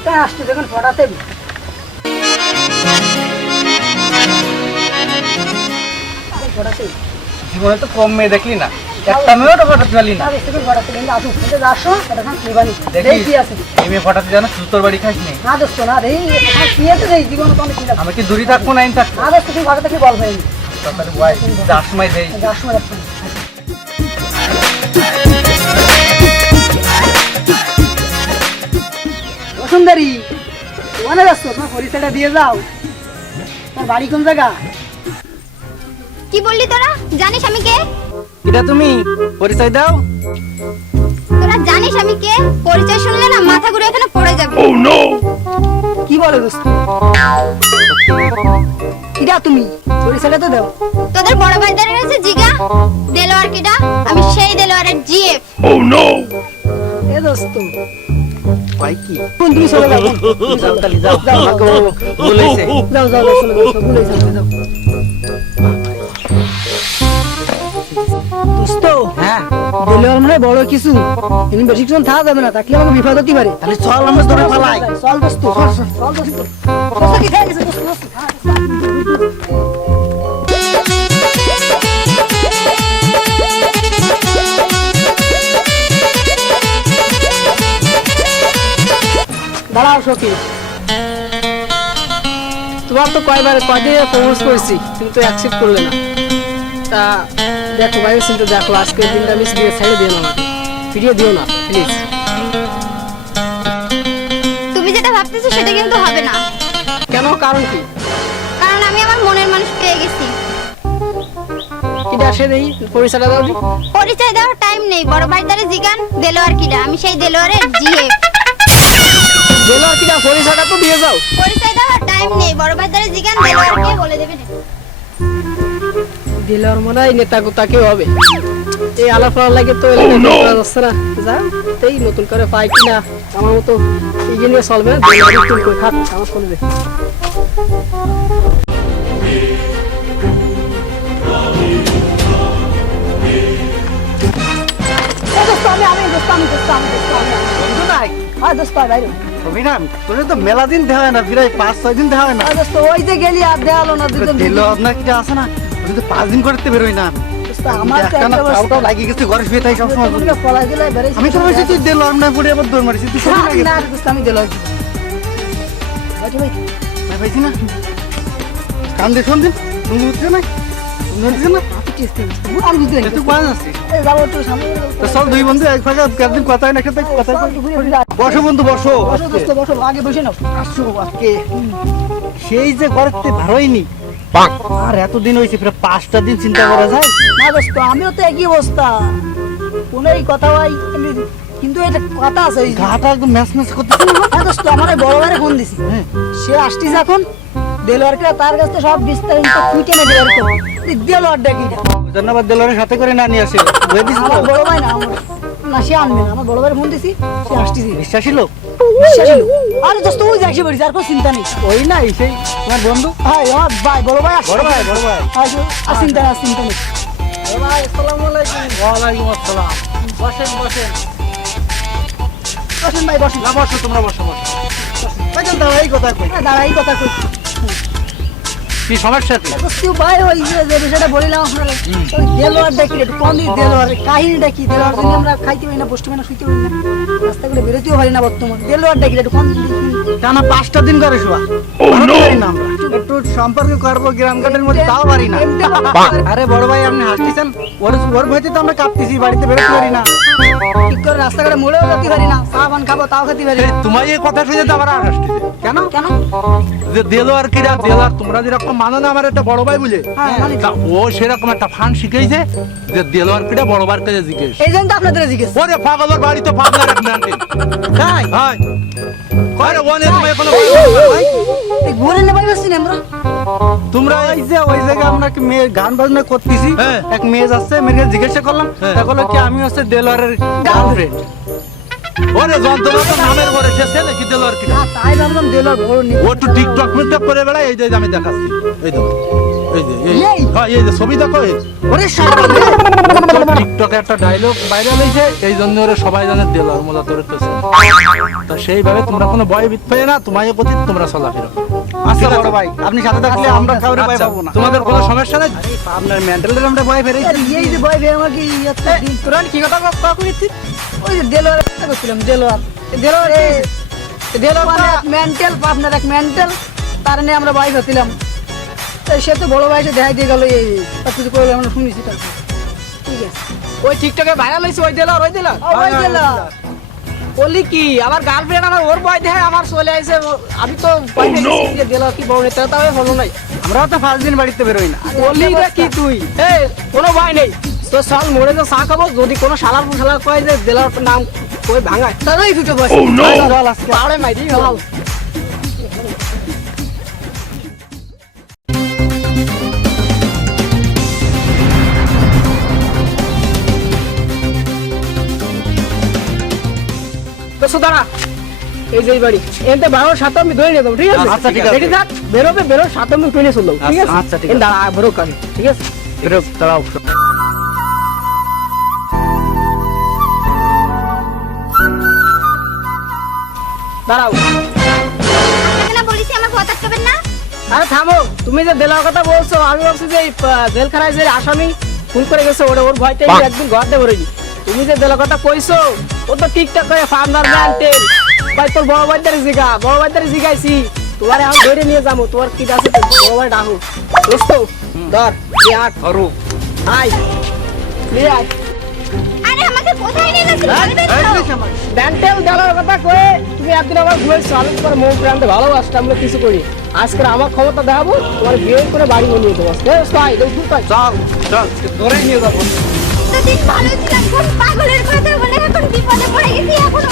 একটা আসছে দেখুন পড়াতে পড়াতে জীবনে তো কম মেয়ে দেখলি না, একটা মেয়েও তো ফটাতে পারলি না। পড়াতে কিন্তু আসুক কিন্তু যাসো এটা খান লিবানি দেখি কি আছে এই মেয়ে ফটাতে জানো জুতোর বাড়ি খাস নি। না দোস্ত না রে কি আছে রে জীবন কোন কি আমি কি দূরে থাকবো না থাকবো না দোস্ত তুই ঘরে থেকে বল ভাই তাহলে বয় যার সময় দেই যার সময় রাখবেন সুন্দরী ওখানে যাচ্ছ তোমার পরিচয়টা দিয়ে যাও তোমার বাড়ি কোন জায়গা কি বললি তোরা? জানিস আমি কে? এটা তুমি পরিচয় দাও। তোরা জানিস আমি কে? পরিচয় শুনলে না মাথা ঘুরে এখানে পড়ে যাবে। কি বলে দোস্ত কিরা তুমি পরিচয়টা তো দাও তোদের বড় ভাইদের কাছে জিগা দেলোয়ার কিডা? আমি সেই দেলোয়ারের জিএফ। এ দোস্ত ভাই কি কোন তুমি চলে যাও যাও তালি যাও আমাকে বলেছে যাও যাও চলে যাও ভুলে যাও যাও দোস্ত হ্যাঁ দেলোয়ার মানে বড় কিছু ইনি বেশিক্ষণ থাকা যাবে না থাকলে আমাকে বিপদ হতে পারে তাহলে চল আমরা ধরে ফেলাই। চল দোস্ত চল চল দোস্ত দোস্ত কি খাই গেছে দোস্ত দোস্ত দাঁড়াও সখী তোমার তো কয়দিন প্রপোজ করেছি কিন্তু অ্যাকসেপ্ট করলে না তা দেখো ভাই কিন্তু দেখো আজকের দিনটা মিস দিয়ে ছেড়ে দিও না আমাকে ফিরিয়ে দিও না প্লিজ তুমি যেটা ভাবতেছো সেটা কিন্তু হবে না। কেন কারণ কি কারণ আমি আমার মনের মানুষ পেয়ে গেছি। কিটা আসে নেই পরিচয়টা দাও দি পরিচয় দেওয়ার টাইম নেই। বড় ভাইদারে জিগান দেলোয়ার কিডা? আমি সেই দেলোয়ারের জিএফ। দেলোয়ার কিটা পরিচয়টা তো দিয়ে যাও পরিচয় দেওয়ার টাইম নেই। বড় ভাইদারে জিগান দেলোয়ারকে বলে দেবে। দেলোয়ার মনে হয় নেতা গোতা কেউ হবে এই আলাপ করার লাগে তো এলাকা যাচ্ছে না যা এই নতুন করে পাই কিনা আমার মতো এই নিয়ে চলবে না দেলোয়ার একটু করে থাক আমার চলবে বন্ধু নাই হ্যাঁ দোস্ত ভাই অভিনাম তোর তো মেলা দিন দেখা হয় না, প্রায় 5-6 দিন দেখা হয় না। দোস্ত ওই যে গেলি আর দেখালো না দুজন দিলো আপনার কি আছে না, আমি তো 5 দিন করতে বেরোই না। দোস্ত আমার তো একটা না একটা বস্তু তাওটাও লাগিয়ে গেছে ঘরে শুয়ে থাকি সবসময়। তুমি পলাই দিলে বেরেই আমি তো বলছি তুই দিলো আমরা পড়ে আবার দৌড় মারিস তুই শুনি না না দোস্ত আমি দিল ভাই ভাই ভাই পাইছি না কান দিয়ে শুনদিন তুমি উঠছে না তুমি উঠছে না আমি বুঝতে পারি তুই কোন আছিস? এই যাবো একটু সামনে তো সব দুই বন্ধু এক ফাঁকা একদিন কথা হয় না খেতে কথা বসো বন্ধু বসো। বসো দোস্ত বসো আগে বসে নাও আসো আজকে সেই যে ঘরেতে ভারোইনি আর এতদিন হয়েছে প্রায় 5টা দিন চিন্তা করা যায় না দোস্ত আমিও তো একই অবস্থা কোনো এই কথা ভাই কিন্তু এটা কথা আছে ওই গাটা একদম ম্যাচ ম্যাচ করতেছে না। হ্যাঁ দোস্ত আমার ওই বড় ভাইরে ফোন দিছি হ্যাঁ সে আসতিস এখন দেলোয়ারকে তার কাছে সব বিস্তারিত খুঁটে নেবে এরকম দেলোয়ার ডাকি ধন্যবাদ দেলোয়ারের সাথে করে না নিয়ে আসে বুঝে দিস আমার বড় ভাই না আমার না সে আনবে না আমার বড় ভাইয়ের ফোন দিছি সে আসতিছি বিশ্বাসী লোক বিশ্বাসী লোক। আরে দোস্ত ওই যাইছে বলিস আর কোনো চিন্তা নেই ওই নাই সেই তোমার বন্ধু ভাই আমার ভাই বড় ভাই আসছে বড় ভাই বড় ভাই আসো আর চিন্তা না চিন্তা নেই ভাই আসসালামু আলাইকুম। ওয়ালাইকুম আসসালাম। বসেন বসেন বসেন ভাই বসেন না বসো তোমরা বসো বসো বসেন দাও এই কথা কই দাঁড়াই কথা কই কি সমস্যা কি তুই ভাই ওই যে বিষয়টা বলিলাম আপনারা ওই দেলোয়ার দেখি একটু কম দিন দেলোয়ার কাহিনীটা কি দেলোয়ার জন্য আমরা খাইতে পারি না বসতে পারি না শুইতে পারি না রাস্তা করে বেরোতেও পারি না বর্তমান দেলোয়ার দেখি একটু কম দিন টানা 5টা দিন করে শোয়া পারি না আমরা একটু সম্পর্ক করবো গ্রাম ঘাটের মধ্যে তাও পারি না আরে বড় ভাই আপনি হাসতেছেন ওর ভয়তে তো আমরা কাঁপতেছি বাড়িতে বেরোতে পারি না ঠিক করে রাস্তাঘাটে মোড়েও যেতে পারি না চা পান খাবো তাও খেতে পারি না তোমার এই কথা শুনে তো আমার আর আসতেছে কেন কেন যে দেলোয়ার কিরা দেলোয়ার তোমরা যেরকম মানো না আমার একটা বড় ভাই বুঝে হ্যাঁ মানে তা ও সেরকম একটা ফান শিখেছে যে দেলোয়ার কিরা বড় ভাইয়ের কাছে জিজ্ঞেস এই জন্য তো আপনাদের জিজ্ঞেস ওরে পাগলের বাড়ি তো পাগলার এক মেন্টেন তাই হ্যাঁ আরে ওনে তুমি কোনো ঘুরে নেবাই বসছি না আমরা তোমরা ওই যে ওই জায়গায় আমরা কি মেয়ে গান বাজনা করতেছি হ্যাঁ। এক মেয়ে যাচ্ছে মেয়েকে জিজ্ঞাসা করলাম হ্যাঁ। তা বললো কি আমি হচ্ছে দেলোয়ারের গার্লফ্রেন্ড ওরে যন্ত্রণা তো নামের পরে শেষে নাকি দেলোয়ার কিরা তাই ভাবলাম দেলোয়ার বড় নেই ও একটু টিকটক মিকটক করে বেড়ায় এই যে আমি দেখাচ্ছি এই তো এই যে এই? হ্যাঁ এই যে ছবি দেখো এই ওরে শালা রে। টিকটকে একটা ডায়লগ ভাইরাল হয়েছে এই জন্য ওরা সবাই জানে দেলোয়ার মোলা তোর কাছে তো সেইভাবে তোমরা কোনো ভয় ভীত পেয়ে না, তোমাদের প্রতি তোমরা চলাফেরা করো। আচ্ছা ঠিক আছে? বড় ভাই আপনি সাথে থাকলে আমরা কাউরে ভয় আচ্ছা, পাবো না। তোমাদের কোনো সমস্যা নেই। আপনার মেন্টালের আমরা ভয় ফেরাই আরে এই যে ভয় পেয়ে আমাকে একটা দিন তোরা কি কথা কইছিস? ওই যে দেলোয়ার কথা করছিলাম, দেলোয়ার মেন্টাল, আপনার এক মেন্টাল, তার নিয়ে আমরা ভয় পেয়েছিলাম। তো সে তো বড় ভাই এসে দেখাই দিয়ে গেল, এই সব কিছু করলে আমরা শুনেছি তারপর। ঠিক আছে, ওই টিকটকে ভাইরাল হয়েছে ওই দিলার ওই দেলোয়ার বলি কি আমার গার্লফ্রেন্ড আমার ওর বয় দেখে আমার চলে আসে আমি তো দিলার কি বউ নেতা তাও হলো নাই। আমরাও তো ফার্স্ট দিন বাড়িতে বেরোই না। বলি রে কি তুই এই কোনো ভয় নেই তো চল মোড়ে তো চা খাবো, যদি কোনো শালার ফুসালার কয় যে দিলার নাম কই ভাঙায় তারাই ঢুকে বসে। চল আজকে পাড়ে মাইরি হলাম। তো সুদারা এই যে এই বাড়ি এতে বারো সাত আমি ধরে নিয়ে যাবো, ঠিক আছে? আচ্ছা, ঠিক আছে। দেখি থাক বেরোবে বেরো সাত আমি টুনে চললাম, ঠিক আছে? আচ্ছা, ঠিক আছে। দাঁড়া বেরো কানে, ঠিক আছে? বেরো দাঁড়াও। দাঁড়াও। না বলিছি আমার কথা আটকাবেন না। আরে থামো, তুমি যে দেলার কথা বলছো আমি ভাবছি যে এই, জেলখানায় যে আসামি খুন করে গেছে ওর ভয়তে আমি একদিন ঘর দিয়ে ভরেছি। তুমি যে দেলার কথা কইছো ও তো ঠিকঠাক করে ফার্মার ম্যান্টেল ভাই, তোর বড় ভাইদের জিগাইছি তোমার এখন ধরে নিয়ে যাবো, তোমার কি আছে তো বড় ভাই ডাকো দোস্ত ধর নিয়ে আট ধরো। আয় নিয়ে আয় আরে আমাকে কোথায় নিয়ে যাচ্ছেন বলবেন তো? ম্যান্টেল দেলার কথা কয়ে তুমি একদিন আমার ঘুরেছো, আমি তোমার মন প্রাণতে ভালোবাসতে আমরা কিছু করি, আজকে আমার ক্ষমতা দেখাবো, তোমার বিয়ে করে বাড়ি বানিয়ে দেবো। তাই দেখুন তাই চল চল ধরে নিয়ে যাবো। এতদিন ভালো ছিলাম, কোন পাগলের কথা বলে এখন বিপদে পড়ে গেছি, এখন